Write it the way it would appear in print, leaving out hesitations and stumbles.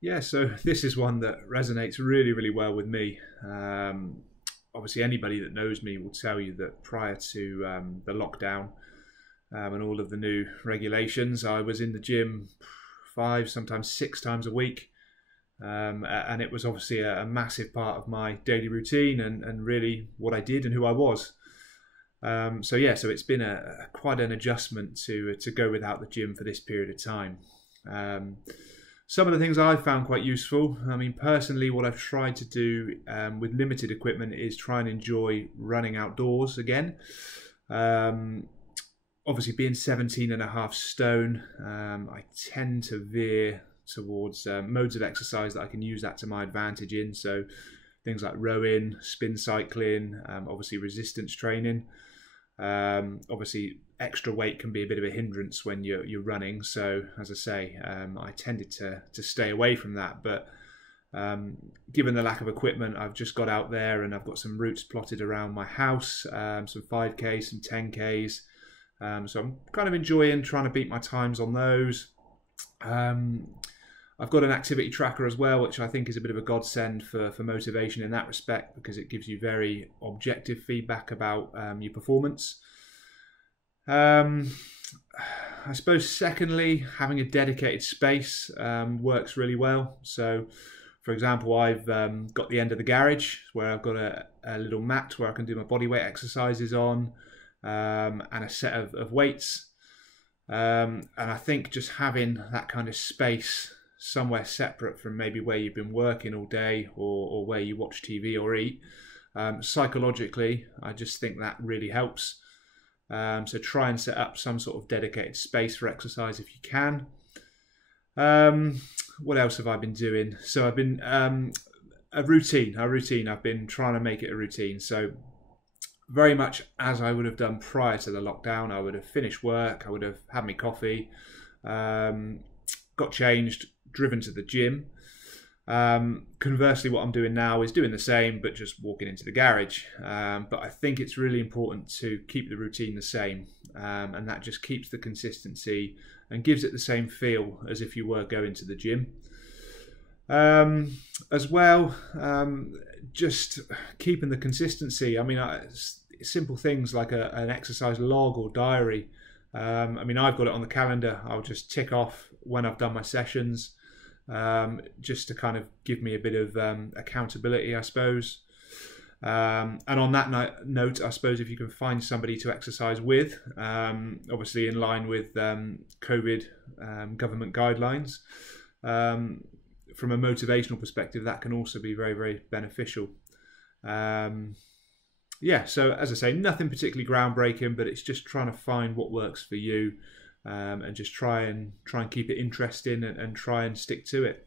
Yeah, so this is one that resonates really, really well with me. Obviously, anybody that knows me will tell you that prior to the lockdown and all of the new regulations, I was in the gym five, sometimes six times a week. And it was obviously a massive part of my daily routine and really what I did and who I was. So it's been quite an adjustment to go without the gym for this period of time. Um, some of the things I've found quite useful. I mean, personally, what I've tried to do with limited equipment is try and enjoy running outdoors again. Um, Obviously, being 17 and a half stone, I tend to veer towards modes of exercise that I can use that to my advantage in. So things like rowing, spin cycling, obviously resistance training. Obviously, extra weight can be a bit of a hindrance when you're running. So, as I say, I tended to stay away from that. But given the lack of equipment, I've just got out there and I've got some routes plotted around my house, some 5Ks, some 10Ks. So I'm kind of enjoying trying to beat my times on those. Um, I've got an activity tracker as well, which I think is a bit of a godsend for motivation in that respect because it gives you very objective feedback about your performance. Um, I suppose, secondly, having a dedicated space works really well. So, for example, I've got the end of the garage where I've got a little mat where I can do my body weight exercises on and a set of weights. And I think just having that kind of space somewhere separate from maybe where you've been working all day or where you watch TV or eat, psychologically, I just think that really helps. So try and set up some sort of dedicated space for exercise if you can. What else have I been doing? So I've been a routine. I've been trying to make it a routine. So very much as I would have done prior to the lockdown, I would have finished work, I would have had my coffee, got changed, driven to the gym. Conversely, what I'm doing now is doing the same, but just walking into the garage. But I think it's really important to keep the routine the same, and that just keeps the consistency and gives it the same feel as if you were going to the gym. As well, just keeping the consistency. I mean, simple things like an exercise log or diary. I mean, I've got it on the calendar. I'll just tick off when I've done my sessions, just to kind of give me a bit of accountability, I suppose. And on that note, I suppose if you can find somebody to exercise with, obviously in line with COVID government guidelines, from a motivational perspective, that can also be very, very beneficial. So as I say, nothing particularly groundbreaking, but it's just trying to find what works for you, and just try and keep it interesting and try and stick to it.